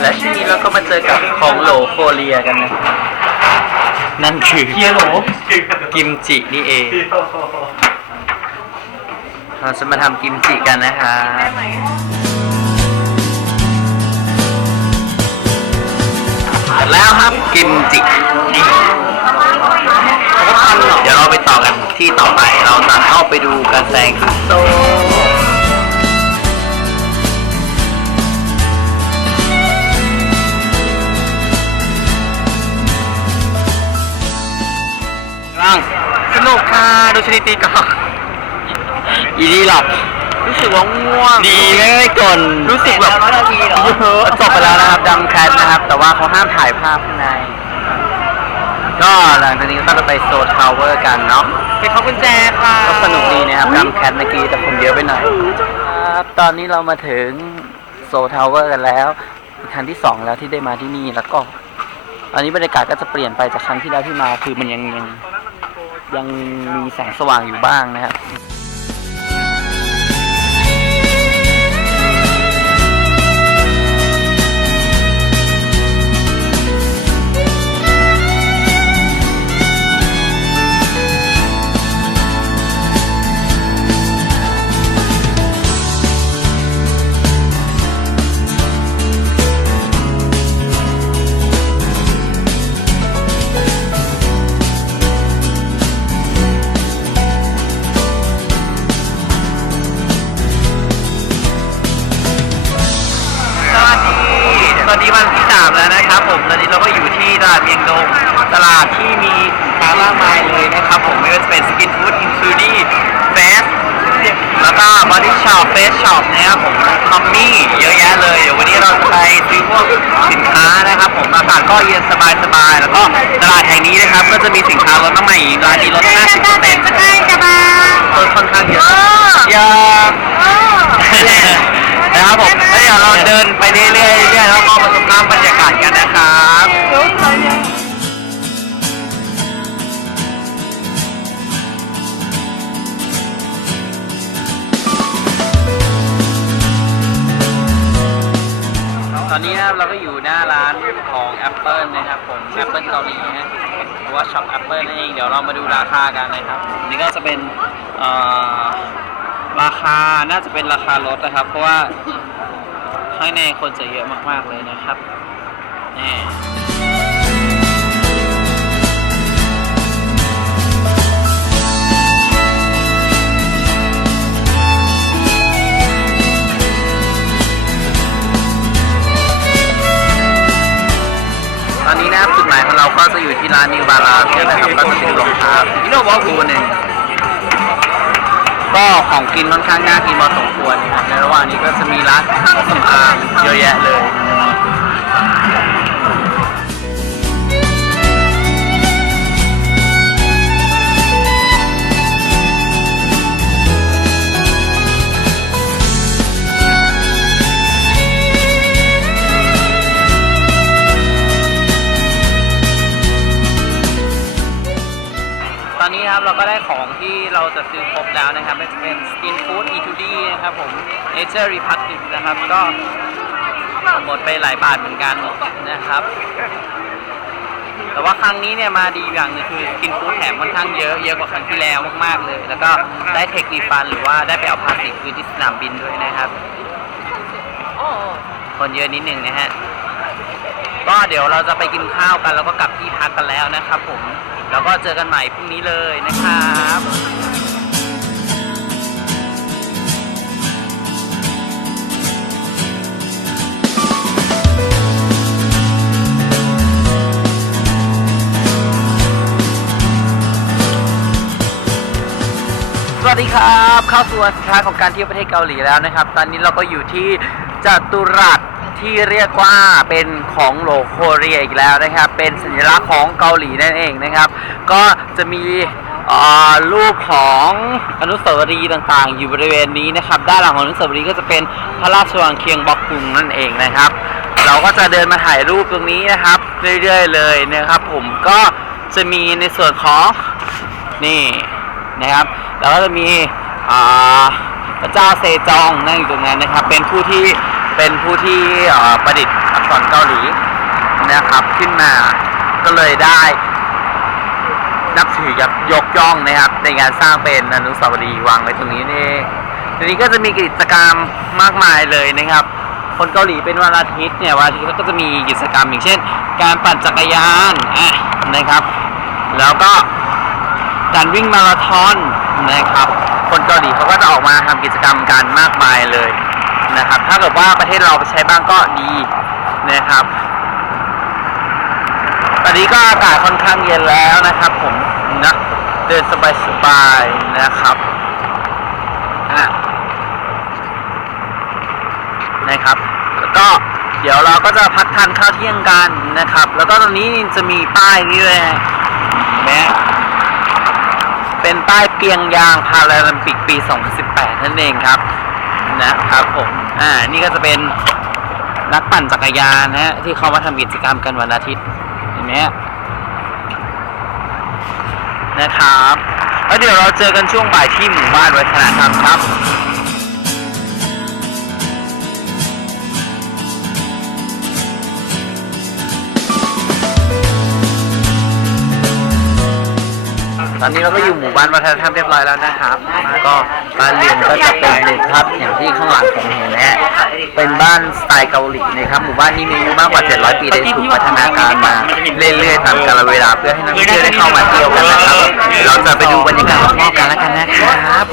และช่วงนี้เราก็มาเจอกับของโหลโคเรียกันนะ นั่นคือเฮียโหลกิมจินี่เอง เราจะมาทำกิมจิกันนะคะเสร็จแล้วครับกิมจินี่เดี๋ยวเราไปต่อกันที่ต่อไป เราจะเข้าไปดูการแสดงคัสโต นุกค่ะดูชนิดตีกอล์ฟอีนี่หลับ รู้สึกว่าง่วง ดีไม่ไม่กลนรู้สึกแบบร้อยนาทีเหรอเยอะจบไปแล้วนะครับ ดังแคทนะครับ แต่ว่าเขาห้ามถ่ายภาพข้างใน ก็หลังจากนี้ก็จะไปโซลทาวเวอร์กันเนาะเป็นเขากุญแจค่ะ ก็สนุกดีนะครับดังแคทเมื่อกี้แต่คนเยอะไปหน่อยครับตอนนี้เรามาถึงโซลทาวเวอร์กันแล้วเป็นครั้งที่สองแล้วที่ได้มาที่นี่แล้วก็ตอนนี้บรรยากาศก็จะเปลี่ยนไปจากครั้งที่แล้วที่มาคือมันยังยัง ยังมีแสงสว่างอยู่บ้างนะครับ สวัสดีวันที่สามแล้วนะครับ ผมตอนนี้เราก็อยู่ที่ตลาดเมียงดงตลาดที่มีสินค้ามากมายเลยนะครับ ผมไม่ว่าจะเป็นสกินฟู้ดอินฟิดี้เฟสแล้วก็บอดี้ช็อปเฟสช็อปนะครับผมทอมมี่เยอะแยะเลยเดี๋ยววันนี้เราจะไปซื้อพวกสินค้านะครับ ผมอากาศก็เย็นสบายๆแล้วก็ตลาดแห่งนี้นะครับ ก็จะมีสินค้าลดมาใหม่ร้านนี้ลด50%ลดค่อนข้างเยอะเยอะ นะครับผมแล้วเดี๋ ยวเราเดินไปเรื่อยๆเรื่อยๆแล้วก็มาชมน้ำบรรยากาศกันนะครับตอนนี้นะครับเราก็อยู่หน้าร้านของ Apple นะครับผม Apple เกาหลีนะหรือว่าช็อป Apple นั่นเองเดี๋ยวเรามาดูราคากันนะครับนี่ก็จะเป็นเอ่อราคาน่าจะเป็นราคาลดนะครับ เพราะว่า ข้างในคนจะเยอะมากๆเลยนะครับนี่ตอนนี้นะครับจุดหมายของเราก็จะอยู่ที่ร้านนิวบาลานนะครับก็จะเป็นรองเท้าพี่โนบอกคู่หนึ่ง ก็ของกินค่อนข้างน่ากินพอสมควรนะครับในระหว่างนี้ก็จะมีร้านเครื่องสำอางเยอะแยะเลย จะซื้อครบแล้วนะครับไม่ว่าจะเป็น Skin Food E2D นะครับผม Nature Republic นะครับก็หมดไปหลายบาทเหมือนกันนะครับ แต่ว่าครั้งนี้เนี่ยมาดีอย่างหนึงคือ Skin Food แถมค่อนข้างเยอะเยอะกว่าครั้งที่แล้วมากๆเลย แล้วก็ได้เทคนิฟันหรือว่าได้ไปเอาภาษีคืนที่สนามบินด้วยนะครับ คนเยอะนิดหนึ่งนะฮะก็เดี๋ยวเราจะไปกินข้าวกันแล้วก็กลับที่พักกันแล้วนะครับผม แล้วก็เจอกันใหม่พรุ่งนี้เลยนะครับ สวัสดีครับเข้าสู่วันสุดท้ายของการเที่ยวประเทศเกาหลีแล้วนะครับ ตอนนี้เราก็อยู่ที่จตุรัสที่เรียกว่าเป็นของโลโคเรียอีกแล้วนะครับ เป็นสัญลักษณ์ของเกาหลีนั่นเองนะครับ ก็จะมีอ่อรูปของอนุสาวรีย์ต่างๆ อยู่บริเวณนี้นะครับ ด้านหลังของอนุสาวรีย์ก็จะเป็นพระราชวังเคียงบอกกุงนั่นเองนะครับ เราก็จะเดินมาถ่ายรูปตรงนี้นะครับ เรื่อยๆ เลยนะครับ ผมก็จะมีในส่วนของนี่ นะครับ แล้วก็จะมีพระเจ้าเซจองนั่งอยู่ตรงนั้นนะครับ เป็นผู้ที่เป็นผู้ที่ประดิษฐ์อักษรเกาหลีนะครับขึ้นมาก็เลยได้นับถือยับยกย่องนะครับ ในการสร้างเป็นอนุสาวรีย์วางไว้ตรงนี้นี่เองทีนี้ก็จะมีกิจกรรมมากมายเลยนะครับ คนเกาหลีเป็นวันอาทิตย์เนี่ยวันอาทิตย์ก็จะมีกิจกรรมอย่างเช่น การปั่นจักรยานอะนะครับ แล้วก็ การวิ่งมาราธอนนะครับ คนเกาหลีเขาก็จะออกมาทำกิจกรรมกันมากมายเลยนะครับ ถ้าเกิดว่าประเทศเราไปใช้บ้างก็ดีนะครับ ตอนนี้ก็อากาศค่อนข้างเย็นแล้วนะครับ ผมนะเดินสบายๆนะครับนะครับแล้วก็เดี๋ยวเราก็จะพักทานข้าวเที่ยงกันนะครับ แล้วก็ตรงนี้จะมีป้ายนี่เลยเห็นไหม เป็นป้ายเปียงยางพาราลิมปิกปี 2018 นั่นเองครับนะครับผมอ่านี่ก็จะเป็นนักปั่นจักรยานนะฮะที่เขามาทำกิจกรรมกันวันอาทิตย์เห็นไหมนะครับแล้วเดี๋ยวเราเจอกันช่วงบ่ายที่หมู่บ้านวัฒนธรรมครับ อนนี้เราก็อยู่หมู่บ้านวัฒนธรรมเรียบร้อยแล้วนะครับแล้วก็บ้านเรือนก็จะเป็นเลยครับอย่างที่ข้างหลังผมเห็นนะฮะเป็นบ้านสไตล์เกาหลีนะครับ หมู่บ้านนี้มีอายุมากกว่า 700 ปีได้ถูกพัฒนาการมาเรื่อยๆตามกาลเวลาเพื่อให้นักท่องเที่ยวได้เข้ามาเที่ยวกันนะครับ เราจะไปดูบรรยากาศรอบๆกันแล้วกันนะครับ